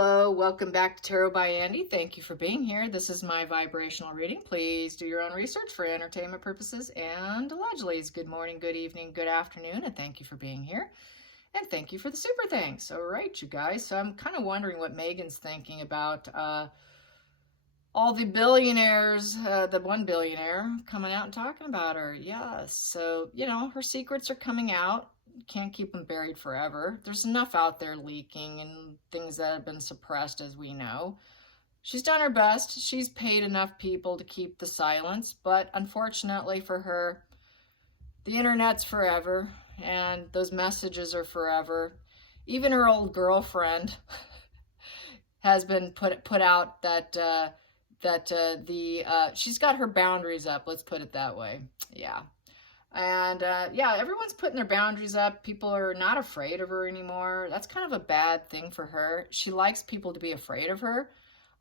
Hello, welcome back to Tarot by Andy. Thank you for being here. This is my vibrational reading. Please do your own research for entertainment purposes and allegedly. Good morning, good evening, good afternoon, and thank you for being here. And thank you for the super thanks. All right, you guys. So I'm kind of wondering what Megan's thinking about all the billionaires, the one billionaire coming out and talking about her. Yeah, so, you know, her secrets are coming out. Can't keep them buried forever. There's enough out there leaking and things that have been suppressed, as we know. She's done her best. She's paid enough people to keep the silence, but unfortunately for her, the internet's forever, and those messages are forever. Even her old girlfriend has been put out that she's got her boundaries up. Let's put it that way. Yeah. And yeah, everyone's putting their boundaries up. People are not afraid of her anymore. That's kind of a bad thing for her. She likes people to be afraid of her.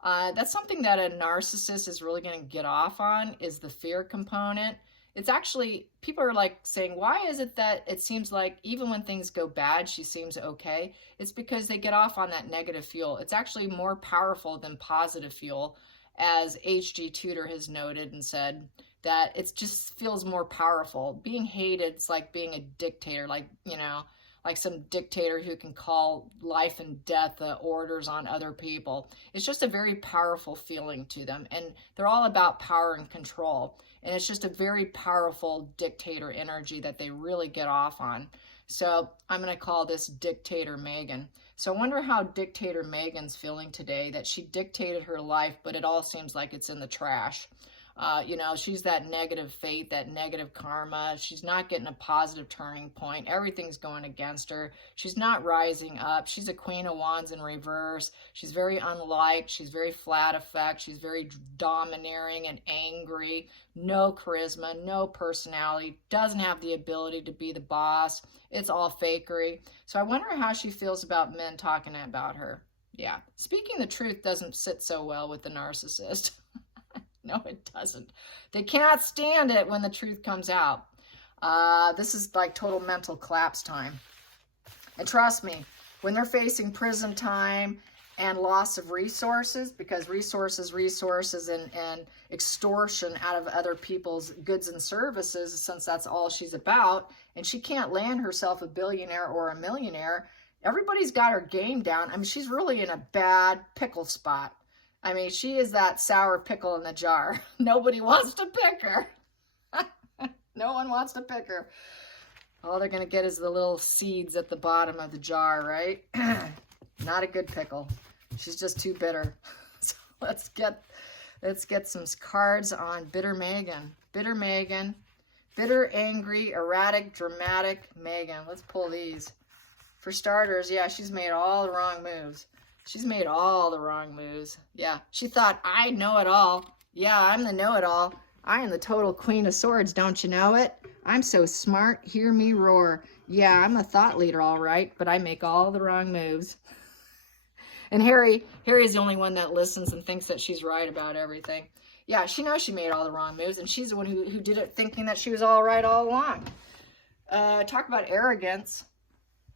That's something that a narcissist is really going to get off on, is the fear component. It's actually, people are like saying, why is it that it seems like even when things go bad, she seems okay? It's because they get off on that negative fuel. It's actually more powerful than positive fuel, as H.G. Tudor has noted and said, that it just feels more powerful. Being hated, it's like being a dictator, like, you know, like some dictator who can call life and death orders on other people. It's just a very powerful feeling to them. And they're all about power and control. And it's just a very powerful dictator energy that they really get off on. So I'm going to call this Dictator Megan. So I wonder how Dictator Megan's feeling today, that she dictated her life, but it all seems like it's in the trash. You know, she's that negative fate, that negative karma. She's not getting a positive turning point. Everything's going against her. She's not rising up. She's a Queen of Wands in reverse. She's very unliked. She's very flat effect. She's very domineering and angry. No charisma, no personality. Doesn't have the ability to be the boss. It's all fakery. So I wonder how she feels about men talking about her. Yeah. Speaking the truth doesn't sit so well with the narcissist. No, it doesn't. They cannot stand it when the truth comes out. This is like total mental collapse time. And trust me, when they're facing prison time and loss of resources, because resources and extortion out of other people's goods and services, since that's all she's about, and she can't land herself a billionaire or a millionaire, everybody's got her game down. I mean, she's really in a bad pickle spot. I mean, she is that sour pickle in the jar. Nobody wants to pick her. No one wants to pick her. All they're going to get is the little seeds at the bottom of the jar, right? Not a good pickle. She's just too bitter. So let's get some cards on Bitter Megan. Bitter Megan. Bitter, angry, erratic, dramatic Megan. Let's pull these. For starters, yeah, she's made all the wrong moves. She's made all the wrong moves. Yeah, she thought, I know it all. Yeah, I'm the know-it-all. I am the total Queen of Swords, don't you know it? I'm so smart, hear me roar. Yeah, I'm a thought leader, all right, but I make all the wrong moves. And Harry is the only one that listens and thinks that she's right about everything. Yeah, she knows she made all the wrong moves, and she's the one who did it thinking that she was all right all along. Talk about arrogance.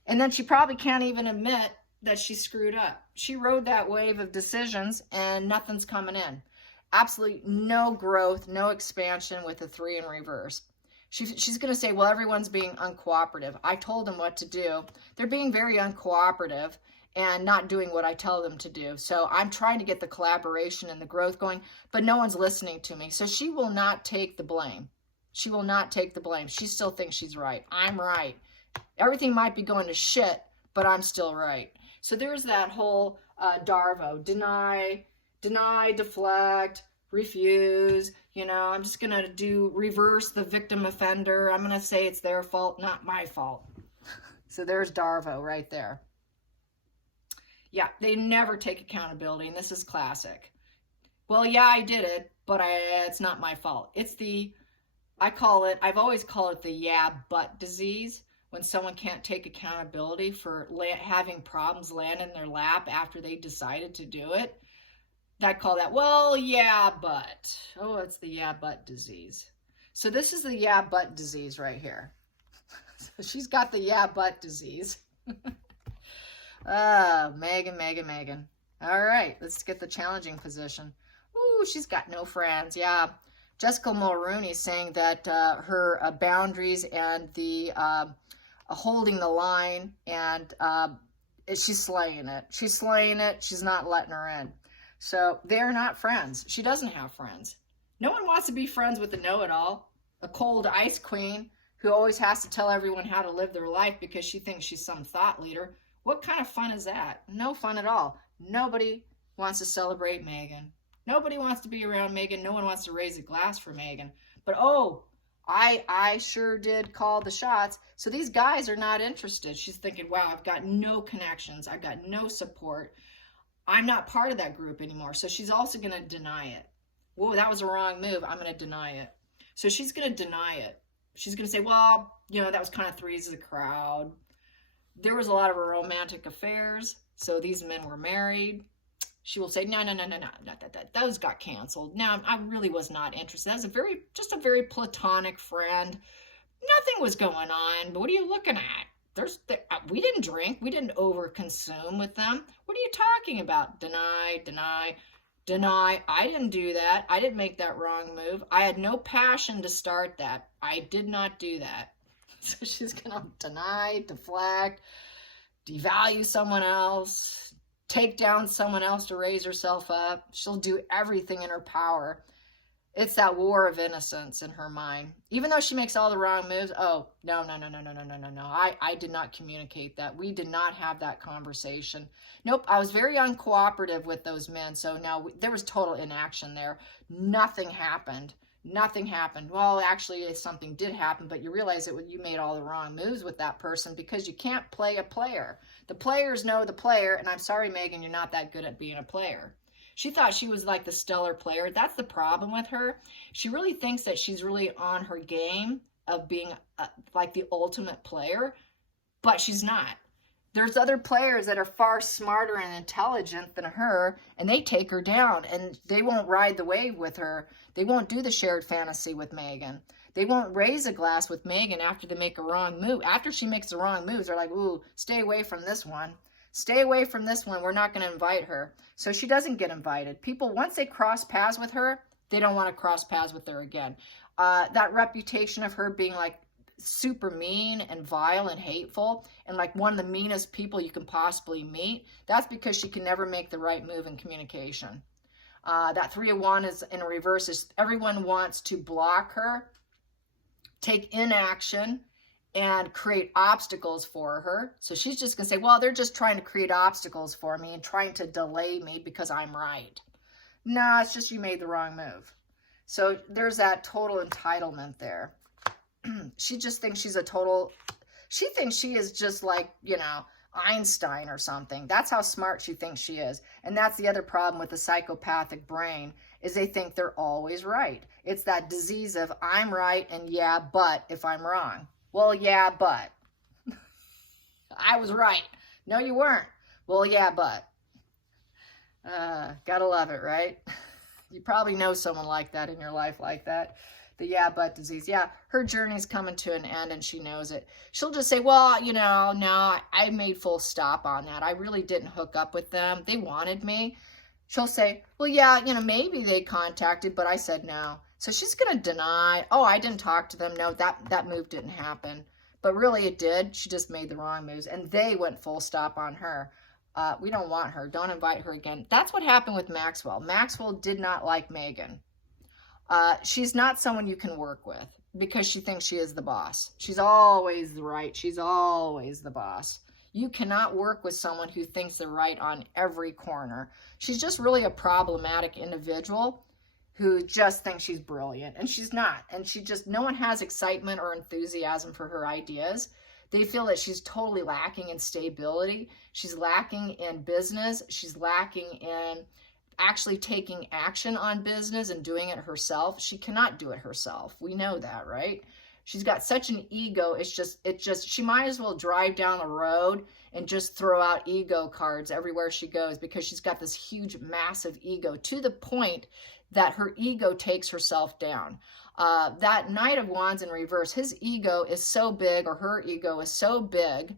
And then she probably can't even admit that she screwed up. She rode that wave of decisions and nothing's coming in. Absolutely no growth, no expansion with a 3 in reverse. She's going to say, well, everyone's being uncooperative. I told them what to do. They're being very uncooperative and not doing what I tell them to do. So I'm trying to get the collaboration and the growth going, but no one's listening to me. So she will not take the blame. She will not take the blame. She still thinks she's right. I'm right. Everything might be going to shit, but I'm still right. So there's that whole Darvo, deny, deflect, refuse, you know, I'm just going to reverse the victim offender. I'm going to say it's their fault, not my fault. So there's Darvo right there. Yeah, they never take accountability, and this is classic. Well, yeah, I did it, but it's not my fault. It's I've always called it the yeah, but disease. When someone can't take accountability for having problems land in their lap after they decided to do it. I call that, well, yeah, but. Oh, it's the yeah, but disease. So this is the yeah, but disease right here. So she's got the yeah, but disease. Megan. All right, let's get the challenging position. Ooh, she's got no friends. Yeah. Jessica Mulrooney saying that her boundaries and the holding the line, and she's slaying it. She's slaying it. She's not letting her in. So they're not friends. She doesn't have friends. No one wants to be friends with a know-it-all, a cold ice queen who always has to tell everyone how to live their life because she thinks she's some thought leader. What kind of fun is that? No fun at all. Nobody wants to celebrate Megan. Nobody wants to be around Megan. No one wants to raise a glass for Megan. But oh, I sure did call the shots. So these guys are not interested. She's thinking, wow, I've got no connections. I've got no support. I'm not part of that group anymore. So she's also going to deny it. Whoa, that was a wrong move. I'm going to deny it. So she's going to deny it. She's going to say, well, you know, that was kind of threes of the crowd. There was a lot of romantic affairs. So these men were married. She will say, no, those got canceled. No, I really was not interested. That was just a very platonic friend. Nothing was going on. But what are you looking at? We didn't drink. We didn't overconsume with them. What are you talking about? Deny. I didn't do that. I didn't make that wrong move. I had no passion to start that. I did not do that. So she's going to deny, deflect, devalue someone else, take down someone else to raise herself up. She'll do everything in her power. It's that war of innocence in her mind. Even though she makes all the wrong moves, oh, no. I did not communicate that. We did not have that conversation. Nope, I was very uncooperative with those men. So now there was total inaction there. Nothing happened. Well, actually, something did happen, but you realize that you made all the wrong moves with that person because you can't play a player. The players know the player, and I'm sorry, Megan, you're not that good at being a player. She thought she was like the stellar player. That's the problem with her. She really thinks that she's really on her game of being like the ultimate player, but she's not. There's other players that are far smarter and intelligent than her, and they take her down, and they won't ride the wave with her. They won't do the shared fantasy with Megan. They won't raise a glass with Megan after they make a wrong move. After she makes the wrong moves, they're like, ooh, stay away from this one. Stay away from this one. We're not going to invite her. So she doesn't get invited. People, once they cross paths with her, they don't want to cross paths with her again. That reputation of her being like super mean and vile and hateful and like one of the meanest people you can possibly meet, that's because she can never make the right move in communication. That 3 of Wands is in reverse. Is everyone wants to block her, take inaction, and create obstacles for her. So she's just going to say, well, they're just trying to create obstacles for me and trying to delay me because I'm right. No, it's just you made the wrong move. So there's that total entitlement there. She just thinks she thinks she is just like, you know, Einstein or something. That's how smart she thinks she is. And that's the other problem with the psychopathic brain, is they think they're always right. It's that disease of I'm right and yeah, but if I'm wrong. Well, yeah, but. I was right. No, you weren't. Well, yeah, but. Gotta love it, right? You probably know someone like that in your life like that. The yeah, but disease. Yeah, her journey's coming to an end and she knows it. She'll just say, well, you know, no, I made full stop on that. I really didn't hook up with them. They wanted me. She'll say, well, yeah, you know, maybe they contacted, but I said no. So she's going to deny, oh, I didn't talk to them. No, that move didn't happen. But really it did. She just made the wrong moves. And they went full stop on her. We don't want her. Don't invite her again. That's what happened with Maxwell. Maxwell did not like Megan. She's not someone you can work with because she thinks she is the boss. She's always right. She's always the boss. You cannot work with someone who thinks they're right on every corner. She's just really a problematic individual who just thinks she's brilliant, and she's not. And no one has excitement or enthusiasm for her ideas. They feel that she's totally lacking in stability. She's lacking in business. She's lacking in actually taking action on business and doing it herself. She cannot do it herself. We know that, right? She's got such an ego. She might as well drive down the road and just throw out ego cards everywhere she goes, because she's got this huge, massive ego to the point that her ego takes herself down. That Knight of Wands in reverse, his ego is so big, or her ego is so big,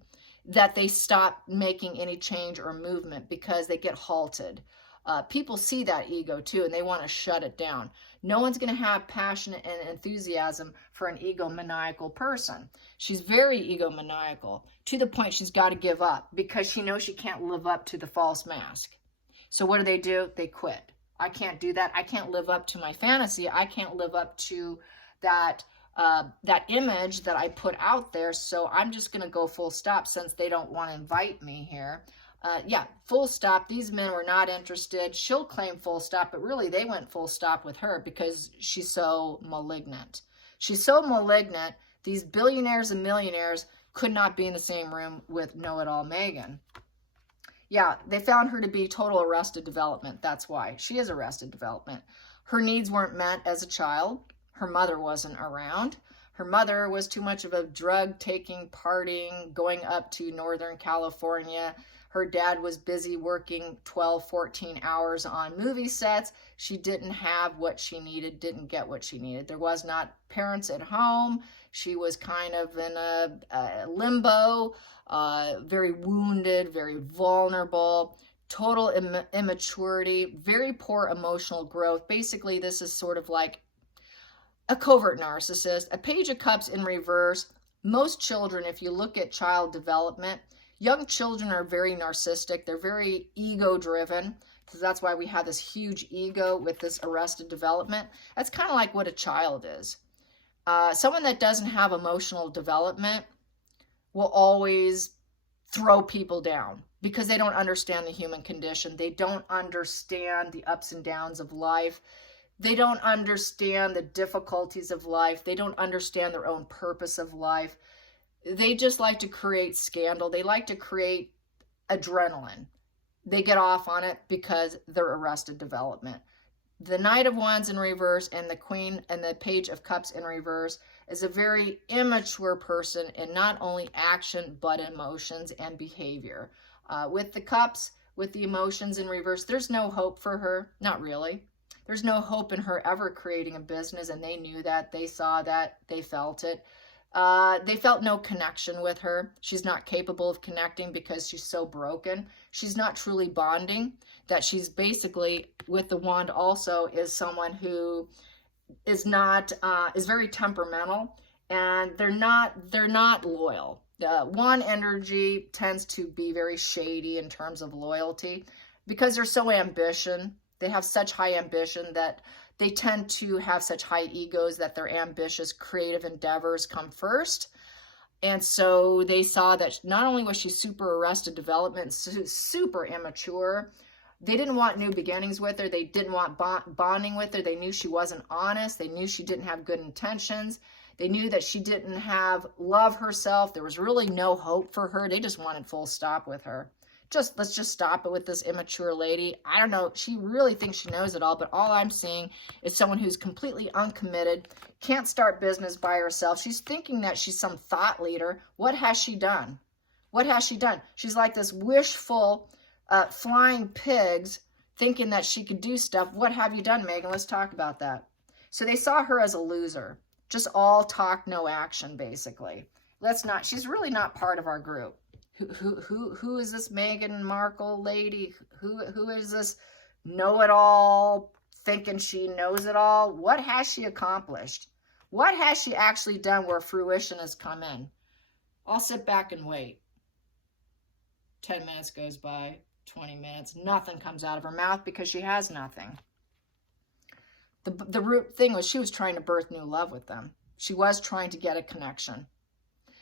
that they stop making any change or movement because they get halted. People see that ego too, and they want to shut it down. No one's going to have passion and enthusiasm for an egomaniacal person. She's very egomaniacal to the point she's got to give up because she knows she can't live up to the false mask. So what do? They quit. I can't do that. I can't live up to my fantasy. I can't live up to that that image that I put out there. So I'm just going to go full stop since they don't want to invite me here. Yeah, full stop. These men were not interested. She'll claim full stop, but really they went full stop with her because she's so malignant. She's so malignant. These billionaires and millionaires could not be in the same room with know-it-all Megan. Yeah, they found her to be total arrested development. That's why. She is arrested development. Her needs weren't met as a child. Her mother wasn't around. Her mother was too much of a drug-taking, partying, going up to Northern California. Her dad was busy working 12, 14 hours on movie sets. She didn't have what she needed, didn't get what she needed. There was not parents at home. She was kind of in a limbo, very wounded, very vulnerable, total immaturity, very poor emotional growth. Basically, this is sort of like a covert narcissist. A Page of Cups in reverse. Most children, if you look at child development, young children are very narcissistic. They're very ego-driven. So that's why we have this huge ego with this arrested development. That's kind of like what a child is. Someone that doesn't have emotional development will always throw people down because they don't understand the human condition. They don't understand the ups and downs of life. They don't understand the difficulties of life. They don't understand their own purpose of life. They just like to create scandal. They like to create adrenaline. They get off on it because they're arrested development. The Knight of Wands in reverse and the Queen and the Page of Cups in reverse is a very immature person in not only action, but emotions and behavior. With the cups, with the emotions in reverse, there's no hope for her. Not really. There's no hope in her ever creating a business, and they knew that. They saw that. They felt it. They felt no connection with her. She's not capable of connecting because she's so broken. She's not truly bonding. That she's basically, with the wand also, is someone who is not, is very temperamental, and they're not loyal. Wand energy tends to be very shady in terms of loyalty because they're so ambitious. They have such high ambition that they tend to have such high egos that their ambitious, creative endeavors come first. And so they saw that not only was she super arrested development, super immature, they didn't want new beginnings with her. They didn't want bonding with her. They knew she wasn't honest. They knew she didn't have good intentions. They knew that she didn't have love herself. There was really no hope for her. They just wanted full stop with her. Let's just stop it with this immature lady. I don't know. She really thinks she knows it all, but all I'm seeing is someone who's completely uncommitted, can't start business by herself. She's thinking that she's some thought leader. What has she done? What has she done? She's like this wishful flying pigs thinking that she could do stuff. What have you done, Megan? Let's talk about that. So they saw her as a loser. Just all talk, no action, basically. She's really not part of our group. Who is this Meghan Markle lady? Who is this know-it-all thinking she knows it all? What has she accomplished? What has she actually done where fruition has come in? I'll sit back and wait. 10 minutes goes by, 20 minutes, nothing comes out of her mouth because she has nothing. The root thing was she was trying to birth new love with them. She was trying to get a connection.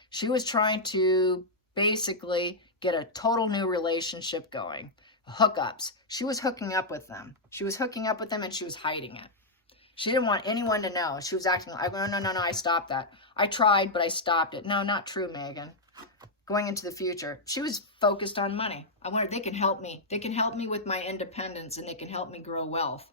She was trying to basically get a total new relationship going. Hookups. She was hooking up with them. She was hooking up with them and she was hiding it. She didn't want anyone to know. She was acting like, no, I stopped that. I tried, but I stopped it. No, not true, Megan. Going into the future, she was focused on money. I wanted, they can help me. They can help me with my independence and they can help me grow wealth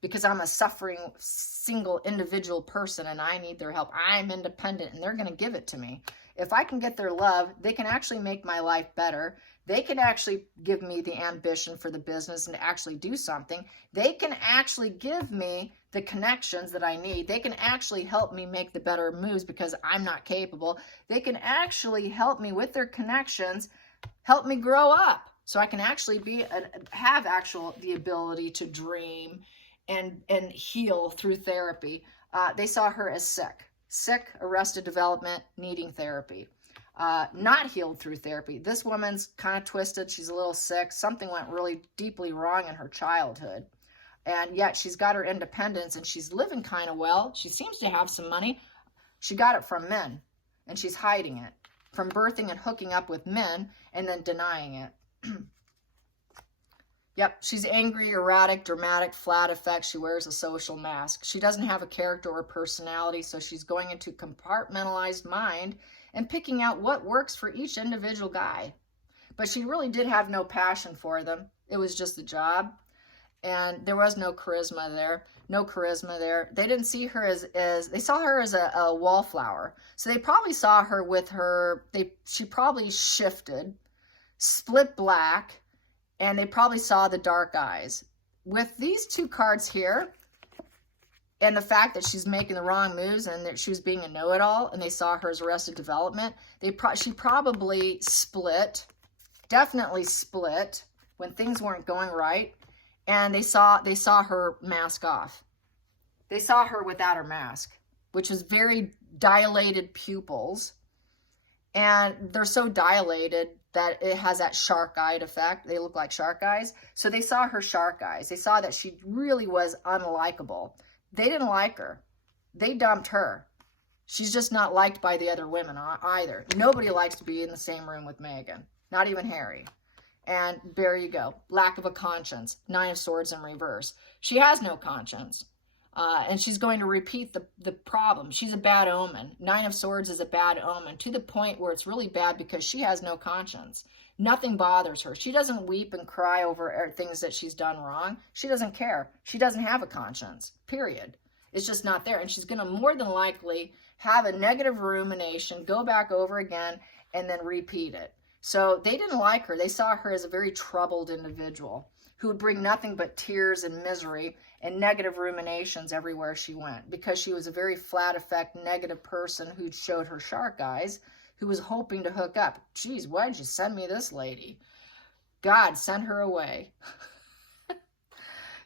because I'm a suffering single individual person and I need their help. I'm independent and they're going to give it to me. If I can get their love, they can actually make my life better. They can actually give me the ambition for the business and to actually do something. They can actually give me the connections that I need. They can actually help me make the better moves because I'm not capable. They can actually help me with their connections, help me grow up so I can actually have the ability to dream and heal through therapy. They saw her as sick, arrested development, needing therapy. Not healed through therapy. This woman's kind of twisted. She's a little sick. Something went really deeply wrong in her childhood. And yet she's got her independence and she's living kind of well. She seems to have some money. She got it from men and she's hiding it from birthing and hooking up with men and then denying it. Yep, she's angry, erratic, dramatic, flat effect. She wears a social mask. She doesn't have a character or personality, so she's going into compartmentalized mind and picking out what works for each individual guy. But she really did have no passion for them. It was just a job. And there was no charisma there. No charisma there. They didn't see her as they saw her as a wallflower. So they probably saw her with her, she probably shifted, split black, and they probably saw the dark eyes. With these two cards here, and the fact that she's making the wrong moves and that she was being a know-it-all, and they saw her as arrested development, she probably split, definitely split, when things weren't going right, and they saw her mask off. They saw her without her mask, which is very dilated pupils, and they're so dilated that it has that shark-eyed effect. They look like shark eyes. So they saw her shark eyes. They saw that she really was unlikable. They didn't like her. They dumped her. She's just not liked by the other women either. Nobody likes to be in the same room with Megan. Not even Harry. And there you go. Lack of a conscience. 9 of Swords in reverse. She has no conscience. And she's going to repeat the problem. She's a bad omen. 9 of Swords is a bad omen to the point where it's really bad because she has no conscience. Nothing bothers her. She doesn't weep and cry over things that she's done wrong. She doesn't care. She doesn't have a conscience, period. It's just not there. And she's going to more than likely have a negative rumination, go back over again, and then repeat it. So they didn't like her. They saw her as a very troubled individual who would bring nothing but tears and misery and negative ruminations everywhere she went, because she was a very flat effect, negative person who showed her shark eyes, who was hoping to hook up. Geez, why did you send me this lady? God, send her away.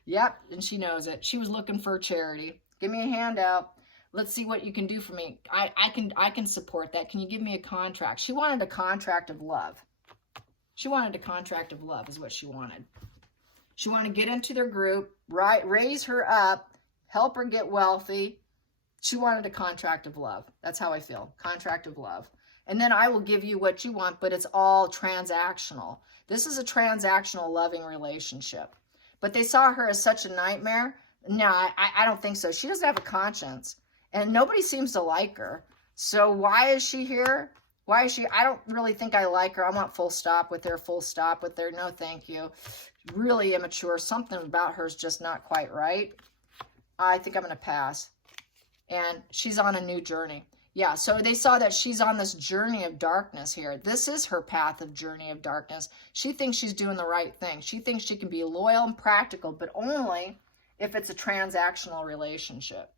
Yep, and she knows it. She was looking for charity. Give me a handout. Let's see what you can do for me. I can support that. Can you give me a contract? She wanted a contract of love. She wanted a contract of love is what she wanted. She wanted to get into their group, right, raise her up, help her get wealthy. She wanted a contract of love. That's how I feel. Contract of love. And then I will give you what you want, but it's all transactional. This is a transactional loving relationship. But they saw her as such a nightmare. No, I don't think so. She doesn't have a conscience. And nobody seems to like her. So why is she here? Why is she? I don't really think I like her. I want full stop with her, full stop with her. No, thank you. Really immature. Something about her is just not quite right. I think I'm going to pass. And she's on a new journey. Yeah, so they saw that she's on this journey of darkness here. This is her path of journey of darkness. She thinks she's doing the right thing. She thinks she can be loyal and practical, but only if it's a transactional relationship.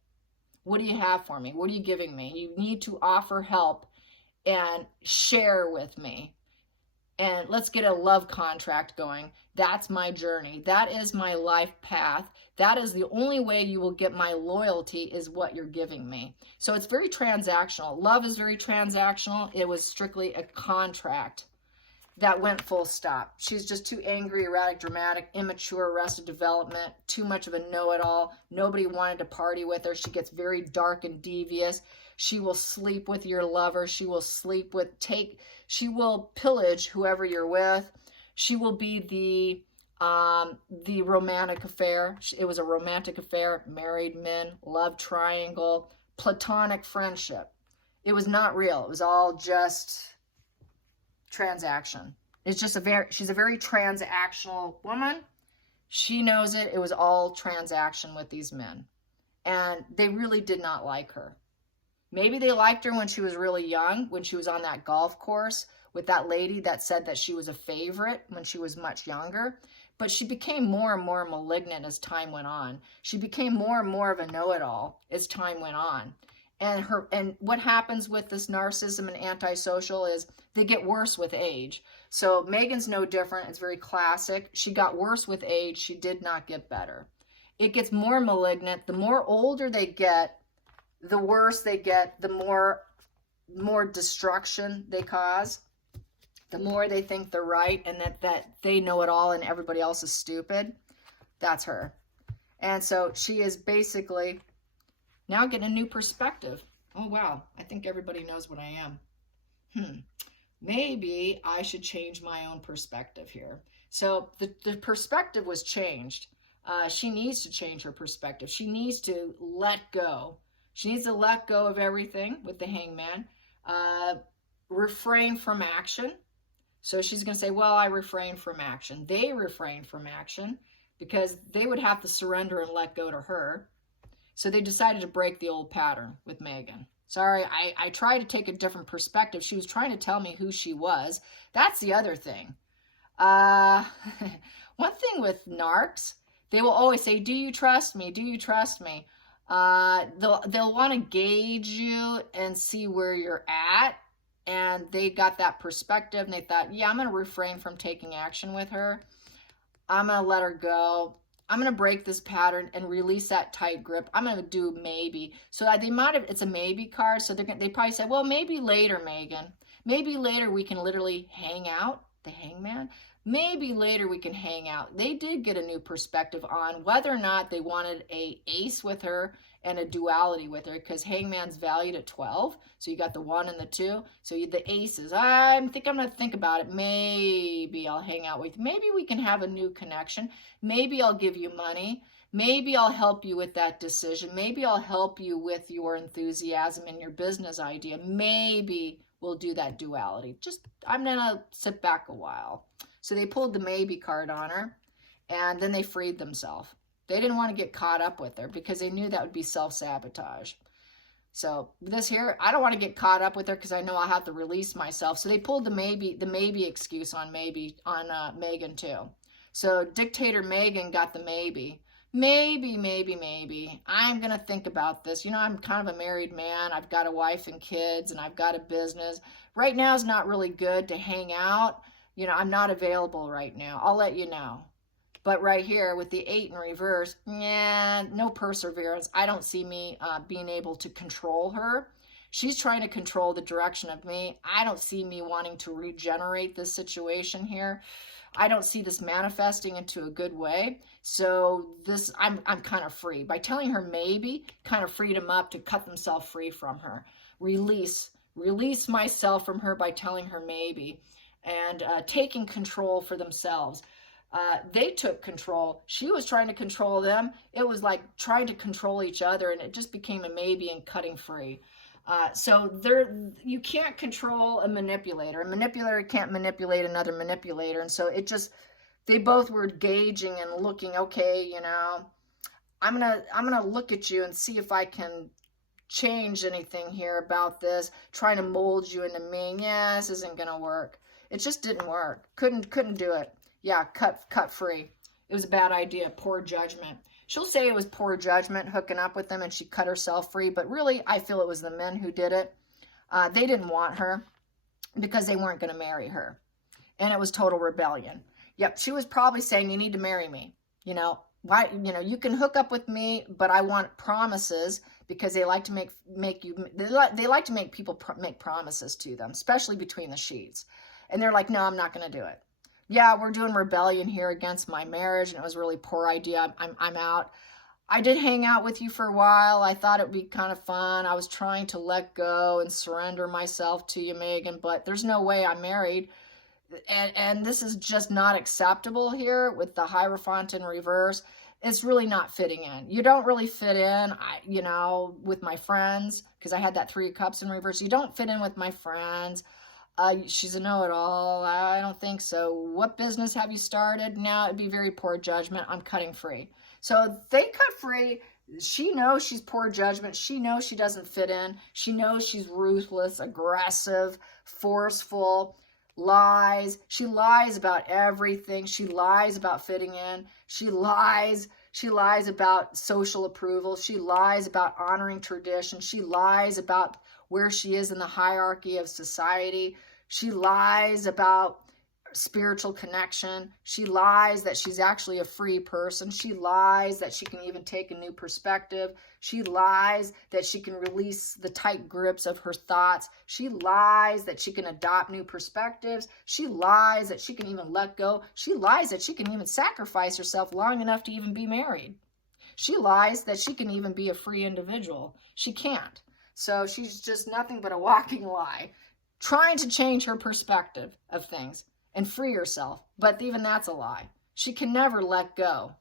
What do you have for me? What are you giving me? You need to offer help and share with me. And let's get a love contract going. That's my journey. That is my life path. That is the only way you will get my loyalty, is what you're giving me. So it's very transactional. Love is very transactional. It was strictly a contract that went full stop. She's just too angry, erratic, dramatic, immature, arrested development, too much of a know-it-all. Nobody wanted to party with her. She gets very dark and devious. She will sleep with your lover. She will she will pillage whoever you're with. She will be the romantic affair. It was a romantic affair, married men, love triangle, platonic friendship. It was not real. It was all just transaction. It's just she's a very transactional woman. She knows it. It was all transaction with these men. And they really did not like her. Maybe they liked her when she was really young, when she was on that golf course with that lady that said that she was a favorite when she was much younger. But she became more and more malignant as time went on. She became more and more of a know-it-all as time went on. And what happens with this narcissism and antisocial is they get worse with age. So Megan's no different. It's very classic. She got worse with age. She did not get better. It gets more malignant. The more older they get, the worse they get, the more destruction they cause. The more they think they're right and that they know it all and everybody else is stupid. That's her. And so she is basically now getting a new perspective. Oh, wow. I think everybody knows what I am. Maybe I should change my own perspective here. So the perspective was changed. She needs to change her perspective. She needs to let go. She needs to let go of everything with the hangman. Refrain from action. So she's going to say, well, I refrain from action. They refrain from action because they would have to surrender and let go to her. So they decided to break the old pattern with Megan. Sorry, I tried to take a different perspective. She was trying to tell me who she was. That's the other thing. One thing with narcs, they will always say, do you trust me? Do you trust me? They'll want to gauge you and see where you're at. And they got that perspective and they thought, yeah, I'm going to refrain from taking action with her. I'm going to let her go. I'm going to break this pattern and release that tight grip. I'm going to do maybe. So they might have, it's a maybe card. So they probably said, well, maybe later, Megan. Maybe later we can literally hang out, the hangman. Maybe later we can hang out. They did get a new perspective on whether or not they wanted a ace with her and a duality with her, because hangman's valued at 12. So you got the 1 and the 2. So the aces. I think I'm going to think about it. Maybe I'll hang out with you. Maybe we can have a new connection. Maybe I'll give you money. Maybe I'll help you with that decision. Maybe I'll help you with your enthusiasm and your business idea. Maybe we'll do that duality. Just, I'm going to sit back a while. So they pulled the maybe card on her, and then they freed themselves. They didn't want to get caught up with her because they knew that would be self-sabotage. So this here, I don't want to get caught up with her because I know I'll have to release myself. So they pulled the maybe excuse on Megan too. So dictator Megan got the maybe. Maybe. I'm going to think about this. You know, I'm kind of a married man. I've got a wife and kids, and I've got a business. Right now is not really good to hang out. You know, I'm not available right now. I'll let you know. But right here with the 8 in reverse, no perseverance. I don't see me being able to control her. She's trying to control the direction of me. I don't see me wanting to regenerate this situation here. I don't see this manifesting into a good way. So I'm kind of free. By telling her maybe, kind of freed them up to cut themselves free from her. Release myself from her by telling her maybe. And taking control for themselves. They took control. She was trying to control them. It was like trying to control each other, and it just became a maybe and cutting free. So you can't control a manipulator. A manipulator can't manipulate another manipulator. And so they both were gauging and looking, okay, you know, I'm gonna look at you and see if I can change anything here about this, trying to mold you into me. Yeah, this isn't gonna work. It just didn't work. Couldn't do it. Yeah, cut free. It was a bad idea. Poor judgment. She'll say it was poor judgment hooking up with them and she cut herself free. But really, I feel it was the men who did it. They didn't want her because they weren't going to marry her. And it was total rebellion. Yep, she was probably saying, you need to marry me. You know, why? You know, you can hook up with me, but I want promises, because they like to they like to make people make promises to them, especially between the sheets. And they're like, no, I'm not going to do it. Yeah, we're doing rebellion here against my marriage, and it was a really poor idea. I'm out. I did hang out with you for a while. I thought it would be kind of fun. I was trying to let go and surrender myself to you, Megan, but there's no way I'm married. And this is just not acceptable here with the Hierophant in reverse. It's really not fitting in. You don't really fit in, you know, with my friends, because I had that 3 of Cups in reverse. You don't fit in with my friends. She's a know-it-all. I don't think so. What business have you started? Now it'd be very poor judgment. I'm cutting free. So they cut free. She knows she's poor judgment. She knows she doesn't fit in. She knows she's ruthless, aggressive, forceful. lies. She lies about everything. She lies about fitting in. She lies about social approval. She lies about honoring tradition. She lies about where she is in the hierarchy of society. She lies about spiritual connection. She lies that she's actually a free person. She lies that she can even take a new perspective. She lies that she can release the tight grips of her thoughts. She lies that she can adopt new perspectives. She lies that she can even let go. She lies that she can even sacrifice herself long enough to even be married. She lies that she can even be a free individual. She can't. So she's just nothing but a walking lie, trying to change her perspective of things and free herself. But even that's a lie. She can never let go.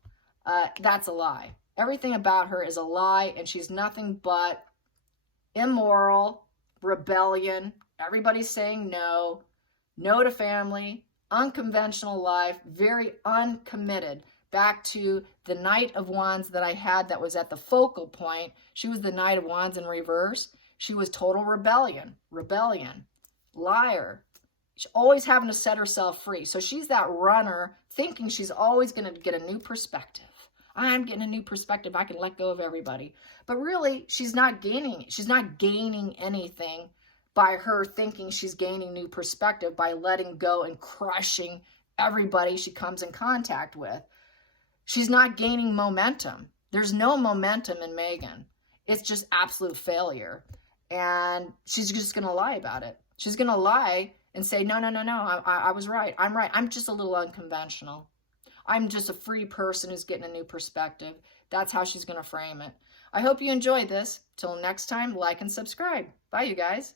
That's a lie. Everything about her is a lie, and she's nothing but immoral, rebellion. Everybody's saying no, no to family, unconventional life, very uncommitted. Back to the Knight of Wands that I had that was at the focal point. She was the Knight of Wands in reverse. She was total rebellion, liar. She's always having to set herself free. So she's that runner thinking she's always going to get a new perspective. I'm getting a new perspective. I can let go of everybody. But really, she's not gaining. She's not gaining anything by her thinking she's gaining new perspective by letting go and crushing everybody she comes in contact with. She's not gaining momentum. There's no momentum in Megan. It's just absolute failure. And she's just going to lie about it. She's going to lie and say, no, I was right. I'm right. I'm just a little unconventional. I'm just a free person who's getting a new perspective. That's how she's going to frame it. I hope you enjoyed this. Till next time, like and subscribe. Bye, you guys.